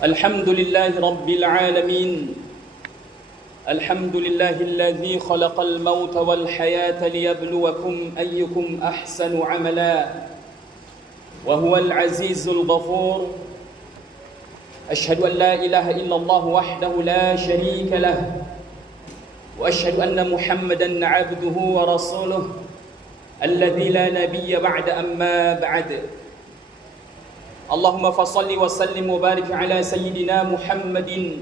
الحمد لله رب العالمين الحمد لله الذي خلق الموت والحياة ليبلوكم أيكم أحسن عملا وهو العزيز الغفور أشهد أن لا إله إلا الله وحده لا شريك له وأشهد أن محمدا عبده ورسوله الذي لا نبي بعد أما بعد اللهم فصل وسلم وبارك على سيدنا محمد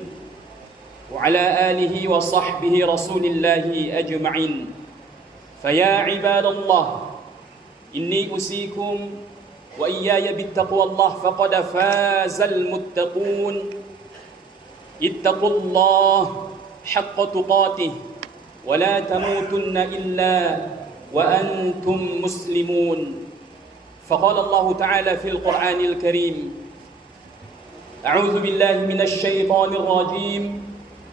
وعلى آله وصحبه رسول الله أجمعين فيا عباد الله إني أوصيكم وإياي بالتقوى الله فقد فاز المتقون اتقوا الله حق تقاته ولا تموتن إلا وأنتم مسلمون فقال الله تعالى في القرآن الكريم أعوذ بالله من الشيطان الرجيم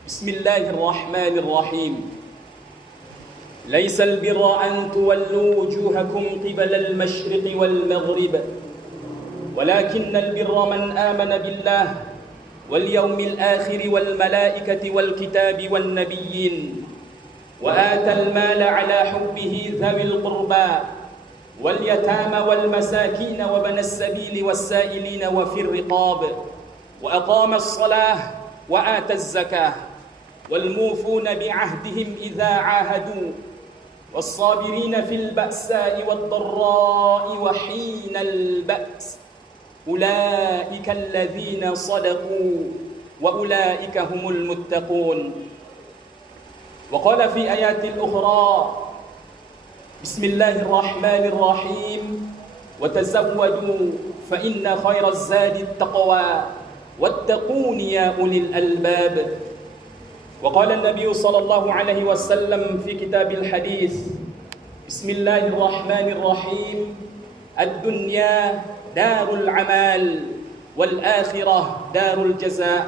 بسم الله الرحمن الرحيم ليس البر أن تولوا وجوهكم قبل المشرق والمغرب ولكن البر من آمن بالله واليوم الآخر والملائكة والكتاب والنبيين وآتى المال على حبه ذوي القربى واليتامى والمساكين وابن السبيل والسائلين وفي الرقاب وأقام الصلاة وآتى الزكاة والموفون بعهدهم إذا عاهدوا والصابرين في البأساء والضراء وحين البأس أولئك الذين صدقوا وأولئك هم المتقون وقال في آيات أخرى بسم الله الرحمن الرحيم وتزودوا فإن خير الزاد التقوى واتقون يا أولي الألباب وقال النبي صلى الله عليه وسلم في كتاب الحديث بسم الله الرحمن الرحيم الدنيا دار العمل والآخرة دار الجزاء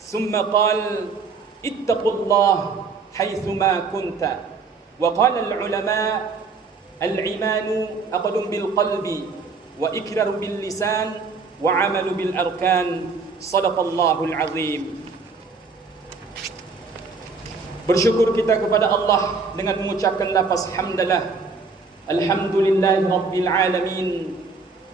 ثم قال اتقوا الله حيثما كنت وقال العلماء الإيمان عقد بالقلب وإقرار باللسان وعمل بالأركان صدق الله العظيم. Bersyukur kita kepada Allah dengan mengucapkan lafaz hamdalah. Alhamdulillahi rabbil alamin.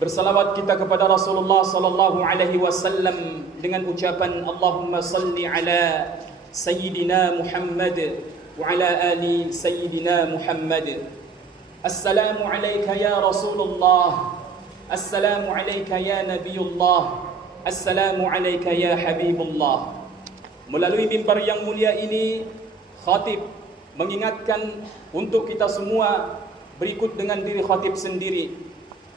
Bersalawat kita kepada Rasulullah sallallahu alaihi wasallam dengan ucapan Allahumma salli ala sayyidina Muhammad wa ala ali sayyidina Muhammad. Assalamu alayka ya Rasulullah. Assalamu alayka ya Nabiyullah. Assalamu alayka ya Habibullah. Melalui mimbar yang mulia ini, khatib mengingatkan untuk kita semua berikut dengan diri khatib sendiri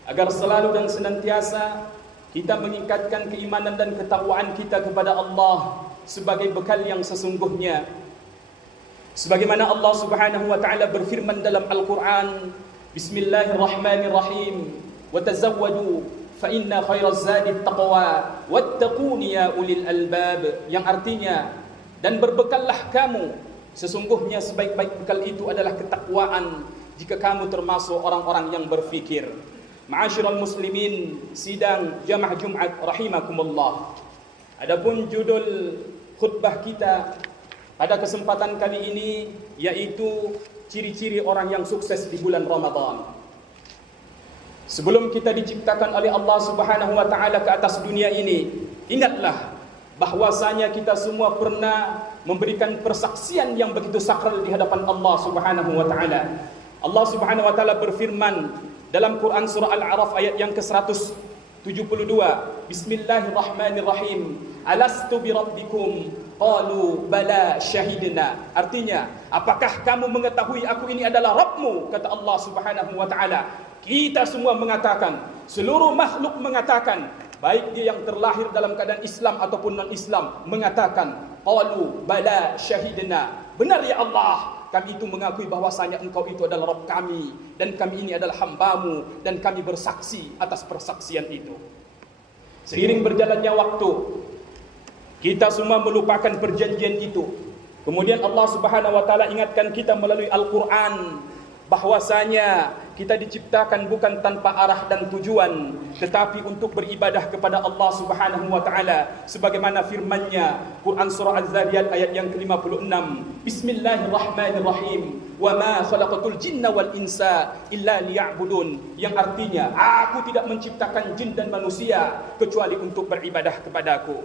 agar selalu dan senantiasa kita meningkatkan keimanan dan ketakwaan kita kepada Allah sebagai bekal yang sesungguhnya. Sebagaimana Allah Subhanahu wa taala berfirman dalam Al-Qur'an, Bismillahirrahmanirrahim, wa tazawwadu fa inna khairaz zadi taqwa wattaquni ya ulil albab, yang artinya dan berbekallah kamu, sesungguhnya sebaik-baik bekal itu adalah ketakwaan jika kamu termasuk orang-orang yang berfikir. Ma'asyiral muslimin, sidang jamaah Jumat rahimakumullah. Adapun judul khutbah kita pada kesempatan kali ini yaitu ciri-ciri orang yang sukses di bulan Ramadan. Sebelum kita diciptakan oleh Allah Subhanahu wa taala ke atas dunia ini, ingatlah bahwasanya kita semua pernah memberikan persaksian yang begitu sakral di hadapan Allah Subhanahu wa taala. Allah Subhanahu wa taala berfirman dalam Quran surah Al-A'raf ayat yang ke-172, Bismillahirrahmanirrahim. Alastu birabbikum qalu bala syahidna. Artinya, apakah kamu mengetahui aku ini adalah Rabbmu? Kata Allah Subhanahu wa taala. Kita semua mengatakan, seluruh makhluk mengatakan, baik dia yang terlahir dalam keadaan Islam ataupun non-Islam, mengatakan qalu bala syahidna. Benar ya Allah, kami itu mengakui bahwasanya Engkau itu adalah Rabb kami dan kami ini adalah hamba-Mu dan kami bersaksi atas persaksian itu. Seiring berjalannya waktu, kita semua melupakan perjanjian itu. Kemudian Allah Subhanahu wa taala ingatkan kita melalui Al-Qur'an bahwasanya kita diciptakan bukan tanpa arah dan tujuan, tetapi untuk beribadah kepada Allah Subhanahu wa taala sebagaimana firman-Nya Quran surah Az-Zariyat ayat yang ke-56. Bismillahirrahmanirrahim. Wa ma khalaqatul jinna wal insa illa liya'budun, yang artinya aku tidak menciptakan jin dan manusia kecuali untuk beribadah kepadaku.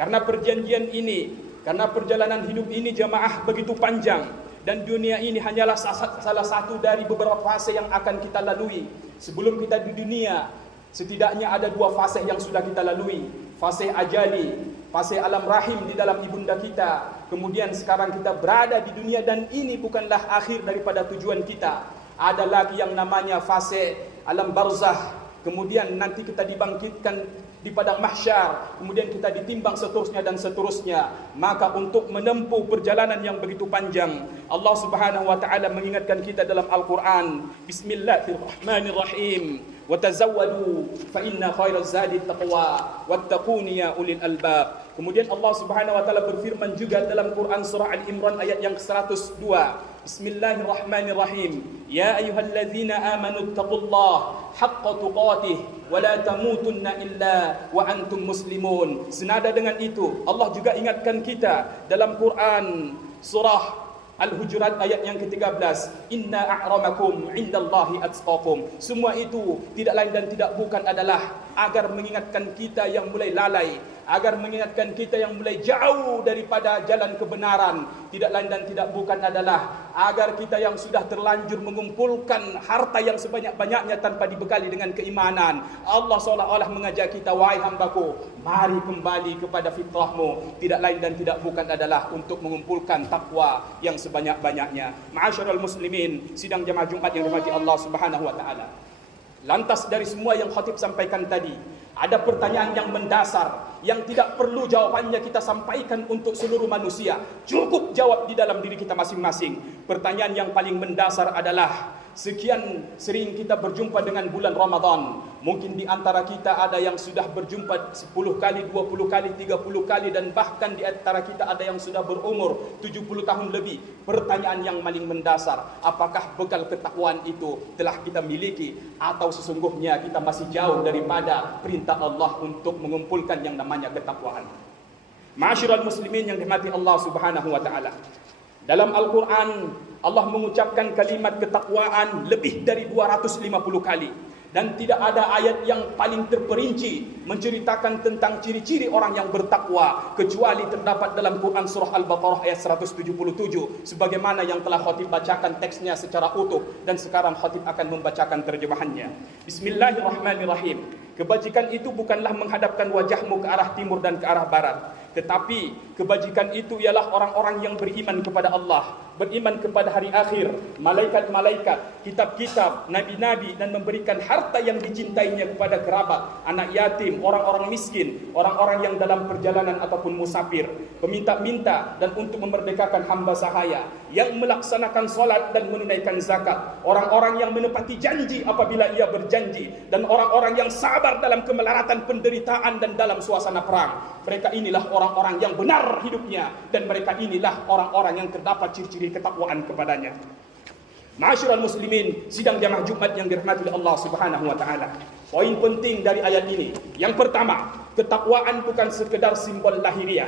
Karena perjanjian ini, karena perjalanan hidup ini jamaah begitu panjang, dan dunia ini hanyalah salah satu dari beberapa fase yang akan kita lalui. Sebelum kita di dunia, setidaknya ada 2 fase yang sudah kita lalui. Fase ajali, fase alam rahim di dalam ibunda kita. Kemudian sekarang kita berada di dunia dan ini bukanlah akhir daripada tujuan kita. Ada lagi yang namanya fase alam barzah. Kemudian nanti kita dibangkitkan di padang mahsyar, kemudian kita ditimbang seterusnya dan seterusnya. Maka untuk menempuh perjalanan yang begitu panjang, Allah Subhanahu wa taala mengingatkan kita dalam Al-Qur'an, Bismillahirrahmanirrahim. Wa tazawwadu fa inna khairaz zadi taqwa wattaquni ya ulil albab. Kemudian Allah Subhanahu wa taala berfirman juga dalam Quran surah Al-Imran ayat yang ke-102. Bismillahirrahmanirrahim. Ya ayyuhalladzina amanu taqullaha haqqa tuqatih wa la tamutunna illa wa antum muslimun. Senada dengan itu, Allah juga ingatkan kita dalam Quran surah Al-Hujurat ayat yang ke-13. Inna a'ramakum indallahi atqakum. Semua itu tidak lain dan tidak bukan adalah agar mengingatkan kita yang mulai lalai, agar mengingatkan kita yang mulai jauh daripada jalan kebenaran. Tidak lain dan tidak bukan adalah agar kita yang sudah terlanjur mengumpulkan harta yang sebanyak-banyaknya tanpa dibekali dengan keimanan. Allah seolah-olah mengajak kita, wahai hambaku, mari kembali kepada fitrahmu. Tidak lain dan tidak bukan adalah untuk mengumpulkan takwa yang sebanyak-banyaknya. Ma'asyiral muslimin, sidang jamaah Jumat yang dirahmati Allah Subhanahu wa taala. Lantas dari semua yang khatib sampaikan tadi, ada pertanyaan yang mendasar yang tidak perlu jawabannya kita sampaikan untuk seluruh manusia. Cukup jawab di dalam diri kita masing-masing. Pertanyaan yang paling mendasar adalah, sekian sering kita berjumpa dengan bulan Ramadan. Mungkin di antara kita ada yang sudah berjumpa 10 kali, 20 kali, 30 kali, dan bahkan di antara kita ada yang sudah berumur 70 tahun lebih. Pertanyaan yang paling mendasar, apakah bekal ketakwaan itu telah kita miliki, atau sesungguhnya kita masih jauh daripada perintah Allah untuk mengumpulkan yang namanya ketakwaan. Ma'asyiral muslimin yang dirahmati Allah Subhanahu wa taala. Dalam Al-Quran, Allah mengucapkan kalimat ketakwaan lebih dari 250 kali. Dan tidak ada ayat yang paling terperinci menceritakan tentang ciri-ciri orang yang bertakwa kecuali terdapat dalam Quran surah Al-Baqarah ayat 177, sebagaimana yang telah khatib bacakan teksnya secara utuh dan sekarang khatib akan membacakan terjemahannya. Bismillahirrahmanirrahim. Kebajikan itu bukanlah menghadapkan wajahmu ke arah timur dan ke arah barat, tetapi kebajikan itu ialah orang-orang yang beriman kepada Allah, beriman kepada hari akhir, malaikat-malaikat, kitab-kitab, nabi-nabi, dan memberikan harta yang dicintainya kepada kerabat, anak yatim, orang-orang miskin, orang-orang yang dalam perjalanan ataupun musafir, peminta-minta, dan untuk memerdekakan hamba sahaya, yang melaksanakan solat dan menunaikan zakat, orang-orang yang menepati janji apabila ia berjanji, dan orang-orang yang sabar dalam kemelaratan penderitaan dan dalam suasana perang. Mereka inilah orang-orang yang benar hidupnya, dan mereka inilah orang-orang yang terdapat ciri-ciri ketakwaan kepadanya. Ma'asyiral muslimin, sidang jamaah Jumat yang dirahmati Allah Subhanahu wa taala. Poin penting dari ayat ini, yang pertama, ketakwaan bukan sekedar simbol lahiriah.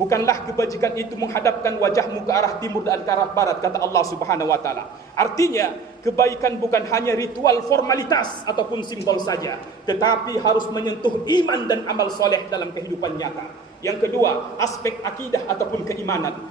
Bukanlah kebajikan itu menghadapkan wajahmu ke arah timur dan ke arah barat, kata Allah Subhanahu wa taala. Artinya, kebaikan bukan hanya ritual formalitas ataupun simbol saja, tetapi harus menyentuh iman dan amal soleh dalam kehidupan nyata. Yang kedua, aspek akidah ataupun keimanan.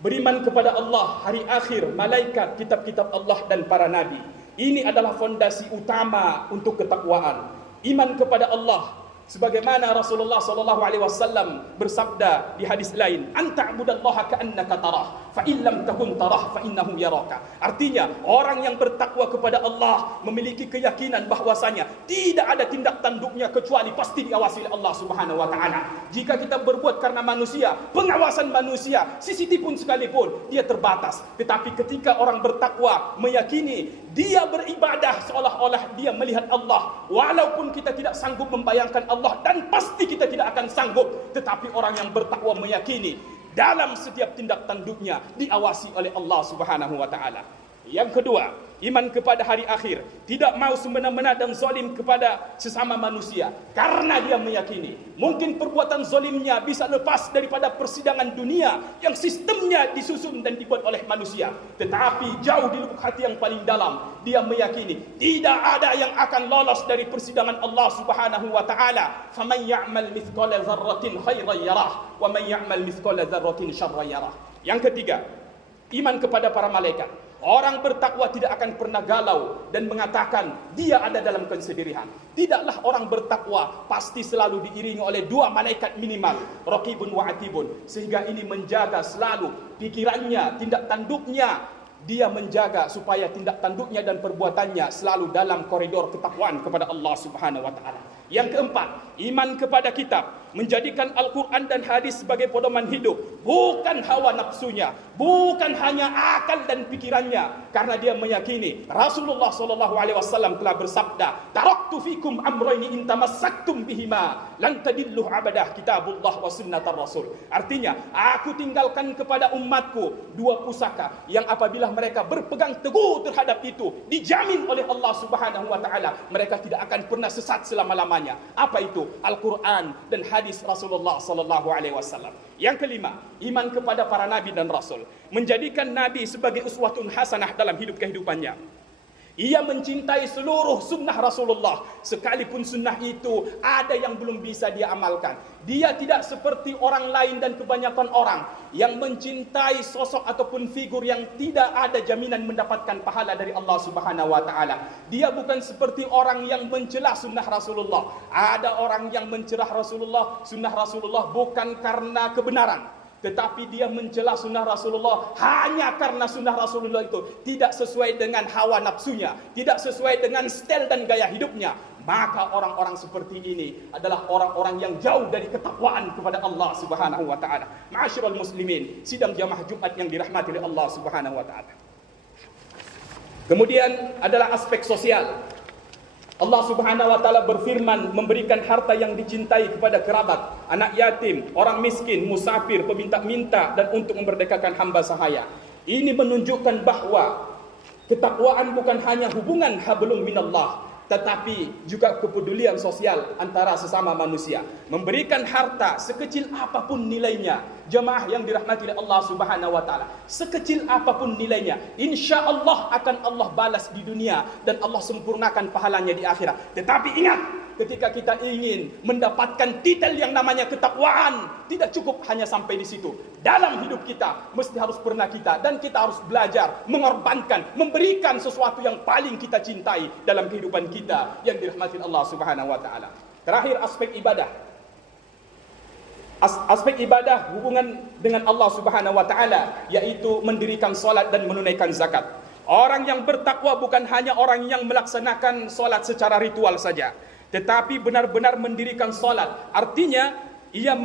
Beriman kepada Allah, hari akhir, malaikat, kitab-kitab Allah dan para nabi. Ini adalah fondasi utama untuk ketakwaan. Iman kepada Allah, sebagaimana Rasulullah SAW bersabda di hadis lain, anta'budallaha ka'annaka tarah, fa illam takun tarah fa innahu yaraka. Artinya, orang yang bertakwa kepada Allah memiliki keyakinan bahwasanya tidak ada tindak tanduknya kecuali pasti diawasi oleh Allah Subhanahu wa taala. Jika kita berbuat karena manusia, pengawasan manusia, CCTV pun sekalipun, dia terbatas. Tetapi ketika orang bertakwa meyakini dia beribadah seolah-olah dia melihat Allah, walaupun kita tidak sanggup membayangkan Allah, dan pasti kita tidak akan sanggup, tetapi orang yang bertakwa meyakini dalam setiap tindak tanduknya diawasi oleh Allah Subhanahu wa taala. Yang kedua, iman kepada hari akhir, tidak mau semena-mena dan zalim kepada sesama manusia, karena dia meyakini mungkin perbuatan zalimnya bisa lepas daripada persidangan dunia yang sistemnya disusun dan dibuat oleh manusia. Tetapi jauh di lubuk hati yang paling dalam, dia meyakini tidak ada yang akan lolos dari persidangan Allah Subhanahu wa taala. Faman ya'mal mithqala dzarratin khairan yarah wa man ya'mal mithqala dzarratin syarran yarah. Yang ketiga, iman kepada para malaikat. Orang bertakwa tidak akan pernah galau dan mengatakan dia ada dalam kesendirian. Tidaklah orang bertakwa pasti selalu diiringi oleh dua malaikat minimal, raqibun wa atibun, sehingga ini menjaga selalu pikirannya, tindak tanduknya. Dia menjaga supaya tindak tanduknya dan perbuatannya selalu dalam koridor ketakwaan kepada Allah Subhanahu wa taala. Yang keempat, iman kepada kitab, menjadikan Al-Quran dan hadis sebagai pedoman hidup, bukan hawa nafsunya, bukan hanya akal dan pikirannya, karena dia meyakini Rasulullah SAW telah bersabda, taraktu fikum amrayni in tamassaktum bihima lan tadillu abadah, kitabullah wa sunnatar rasul. Artinya, aku tinggalkan kepada umatku dua pusaka yang apabila mereka berpegang teguh terhadap itu, dijamin oleh Allah Subhanahu wa taala mereka tidak akan pernah sesat selama-lamanya. Apa itu? Al-Quran dan hadis Rasulullah SAW. Yang kelima, iman kepada para nabi dan rasul, menjadikan nabi sebagai uswatun hasanah dalam hidup kehidupannya. Ia mencintai seluruh sunnah Rasulullah, sekalipun sunnah itu ada yang belum bisa dia amalkan. Dia tidak seperti orang lain dan kebanyakan orang yang mencintai sosok ataupun figur yang tidak ada jaminan mendapatkan pahala dari Allah Subhanahu wa taala. Dia bukan seperti orang yang mencela sunnah Rasulullah. Ada orang yang mencela Rasulullah, sunnah Rasulullah bukan karena kebenaran, tetapi dia mencela sunnah Rasulullah hanya karena sunnah Rasulullah itu tidak sesuai dengan hawa nafsunya, tidak sesuai dengan style dan gaya hidupnya. Maka orang-orang seperti ini adalah orang-orang yang jauh dari ketakwaan kepada Allah Subhanahu wa taala. Ma'asyiral muslimin, sidang jamaah Jumat yang dirahmati oleh Allah Subhanahu wa taala. Kemudian adalah aspek sosial. Allah Subhanahu wa taala berfirman memberikan harta yang dicintai kepada kerabat, anak yatim, orang miskin, musafir, peminta-minta, dan untuk memerdekakan hamba sahaya. Ini menunjukkan bahwa ketakwaan bukan hanya hubungan hablum minallah, tetapi juga kepedulian sosial antara sesama manusia. Memberikan harta sekecil apapun nilainya, jemaah yang dirahmati oleh Allah Subhanahu wa taala, sekecil apapun nilainya, insya Allah akan Allah balas di dunia dan Allah sempurnakan pahalanya di akhirat. Tetapi ingat, ketika kita ingin mendapatkan titel yang namanya ketakwaan, tidak cukup hanya sampai di situ. Dalam hidup kita mesti harus pernah kita, dan kita harus belajar mengorbankan, memberikan sesuatu yang paling kita cintai dalam kehidupan kita yang dirahmati Allah Subhanahu wa taala. Terakhir, aspek ibadah. Aspek ibadah hubungan dengan Allah Subhanahu wa taala, yaitu mendirikan salat dan menunaikan zakat. Orang yang bertakwa bukan hanya orang yang melaksanakan salat secara ritual saja, tetapi benar-benar mendirikan salat. Artinya ia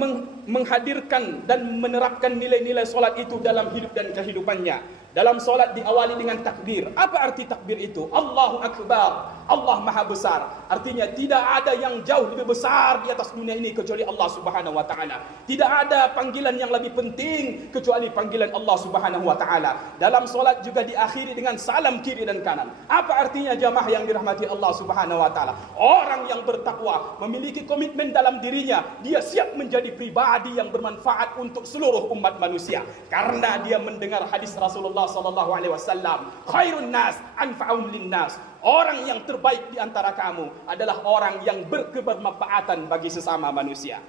menghadirkan dan menerapkan nilai-nilai salat itu dalam hidup dan kehidupannya. Dalam salat diawali dengan takbir. Apa arti takbir itu? Allahu Akbar, Allah Maha Besar. Artinya tidak ada yang jauh lebih besar di atas dunia ini kecuali Allah Subhanahu wa taala. Tidak ada panggilan yang lebih penting kecuali panggilan Allah Subhanahu wa taala. Dalam salat juga diakhiri dengan salam kiri dan kanan. Apa artinya jamaah yang dirahmati Allah Subhanahu wa taala? Orang yang bertakwa memiliki komitmen dalam dirinya, dia siap menjadi pribadi yang bermanfaat untuk seluruh umat manusia, karena dia mendengar hadis Rasulullah sallallahu alaihi wasallam, khairun nas anfa'um linnas. Orang yang terbaik di antara kamu adalah orang yang berkebermanfaatan bagi sesama manusia.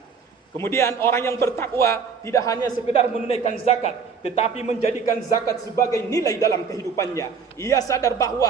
Kemudian orang yang bertakwa tidak hanya sekedar menunaikan zakat, tetapi menjadikan zakat sebagai nilai dalam kehidupannya. Ia sadar bahwa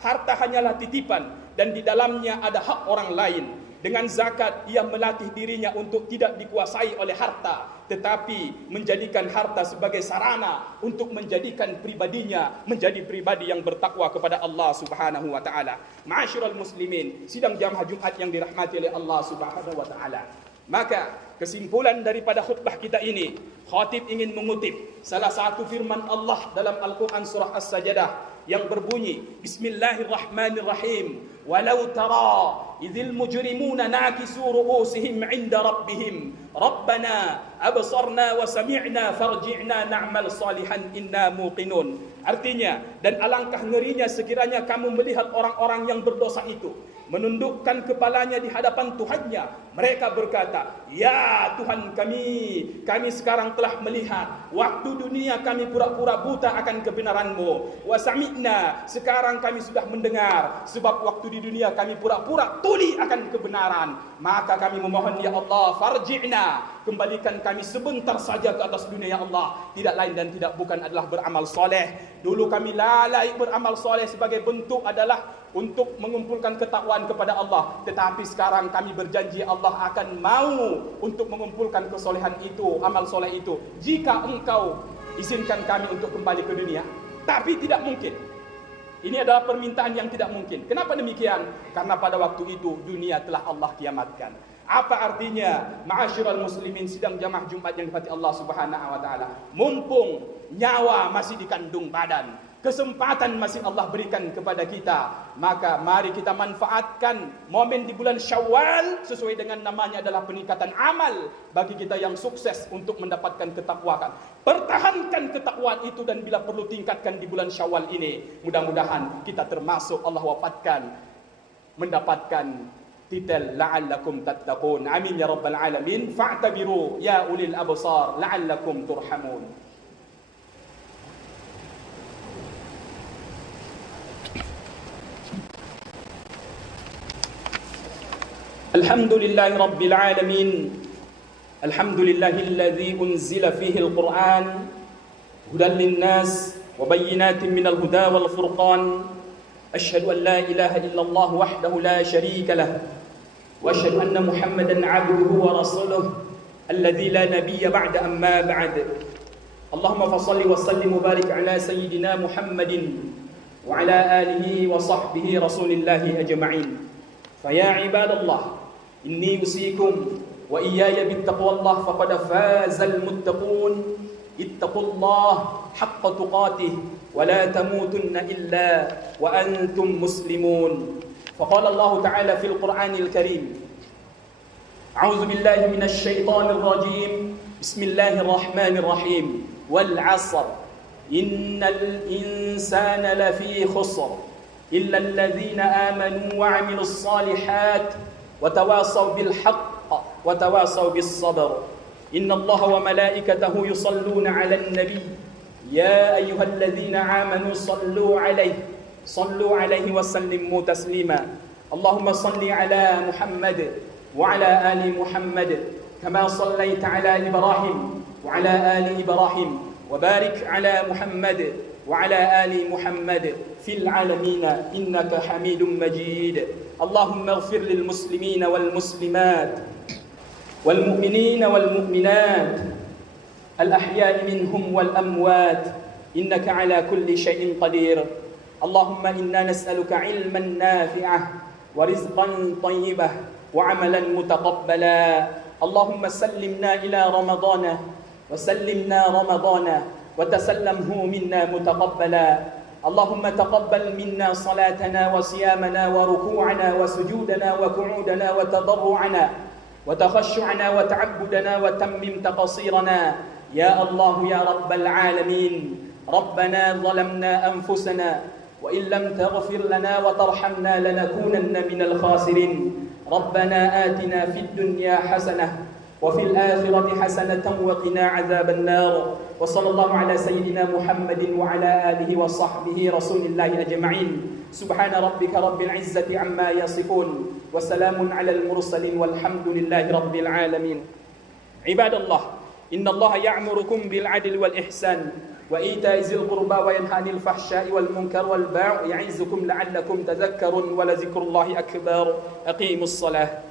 harta hanyalah titipan dan di dalamnya ada hak orang lain. Dengan zakat, ia melatih dirinya untuk tidak dikuasai oleh harta, tetapi menjadikan harta sebagai sarana untuk menjadikan pribadinya menjadi pribadi yang bertakwa kepada Allah Subhanahu wa taala. Ma'asyiral muslimin, sidang jamaah Jumat yang dirahmati oleh Allah Subhanahu wa taala. Maka kesimpulan daripada khutbah kita ini, khatib ingin mengutip salah satu firman Allah dalam Al-Quran surah As-Sajdah yang berbunyi, Bismillahirrahmanirrahim, walau tara idzil mujrimuna nakisu ru'usihim 'inda rabbihim rabbana absarna wa sami'na farji'na na'mal salihan inna muqinun. Artinya, dan alangkah ngerinya sekiranya kamu melihat orang-orang yang berdosa itu menundukkan kepalanya di hadapan Tuhannya. Mereka berkata, ya Tuhan kami sekarang telah melihat. Waktu dunia kami pura-pura buta akan kebenaran-Mu. Wa sami'na, sekarang kami sudah mendengar. Sebab waktu di dunia kami pura-pura tuli akan kebenaran. Maka kami memohon, ya Allah, farji'na, kembalikan kami sebentar saja ke atas dunia, ya Allah. Tidak lain dan tidak bukan adalah beramal soleh. Dulu kami lalai beramal soleh sebagai bentuk adalah untuk mengumpulkan ketakwaan kepada Allah. Tetapi sekarang kami berjanji Allah akan mau untuk mengumpulkan kesolehan itu, amal soleh itu, jika Engkau izinkan kami untuk kembali ke dunia. Tapi tidak mungkin. Ini adalah permintaan yang tidak mungkin. Kenapa demikian? Karena pada waktu itu dunia telah Allah kiamatkan. Apa artinya? Ma'asyiral muslimin, sidang jamaah Jumat yang dirahmati Allah Subhanahu wa taala. Mumpung nyawa masih dikandung badan, kesempatan masih Allah berikan kepada kita, maka mari kita manfaatkan momen di bulan Syawal sesuai dengan namanya adalah peningkatan amal bagi kita yang sukses untuk mendapatkan ketakwaan. Pertahankan ketakwaan itu dan bila perlu tingkatkan di bulan Syawal ini. Mudah-mudahan kita termasuk Allah wafatkan mendapatkan titel la'allakum tattaqun. Amin ya rabbal alamin. Fa'tabiru ya ulil absar la'allakum turhamun. Alhamdulillahi rabbil alamin. Alhamdulillahilladzi unzila fihi al-Qur'an hudan lin-nas wa bayyinatin minal huda wal furqan. Asyhadu an la ilaha illallah wahdahu la syarika lah. وأشهد أن محمدا عبده ورسوله الذي لا نبي بعد أما بعد. اللهم فصل وسلم وبارك على سيدنا محمد وعلى آله وصحبه رسول الله أجمعين. فيا عباد الله إني أوصيكم وإياي بالتقوى الله فقد فاز المتقون. اتقوا الله حق تقاته ولا تموتن إلا وأنتم مسلمون. فقال الله تعالى في القرآن الكريم: أعوذ بالله من الشيطان الرجيم بسم الله الرحمن الرحيم والعصر إن الإنسان لفي خسر إلا الذين آمنوا وعملوا الصالحات وتواصوا بالحق وتواصوا بالصبر إن الله وملائكته يصلون على النبي يا أيها الذين آمنوا صلوا عليه وسلموا تسليما. اللهم صل على محمد وعلى آل محمد كما صليت على إبراهيم وعلى آل إبراهيم وبارك على محمد وعلى آل محمد في العالمين إنك حميد مجيد. اللهم اغفر للمسلمين والمسلمات والمؤمنين والمؤمنات الأحياء منهم والأموات إنك على كل شيء قدير. اللهم إنا نسألك علما نافعا ورزقا طيبا وعملا متقبلا. اللهم سلمنا إلى رمضان وتسلمه منا متقبلا. اللهم تقبل منا صلاتنا وصيامنا وركوعنا وسجودنا وقعودنا وتضرعنا وتخشعنا وتعبدنا وتمم تقصيرنا يا الله يا رب العالمين. ربنا ظلمنا أنفسنا وإن لم تغفر لنا وترحمنا لنكونن من الخاسرين. ربنا آتنا في الدنيا حسنة وفي الآخرة حسنة وقنا عذاب النار. وصلى الله على سيدنا محمد وعلى آله وصحبه رسول الله أجمعين. سبحان ربك رب العزة عما يصفون وسلام على المرسلين والحمد لله رب العالمين. عباد الله إن الله يأمركم بالعدل والإحسان وإيتاء ذي القربى وينهى عن الفحشاء والمنكر والبغي يعظكم لعلكم تذكرون ولذكر الله أكبر. أقيموا الصلاة.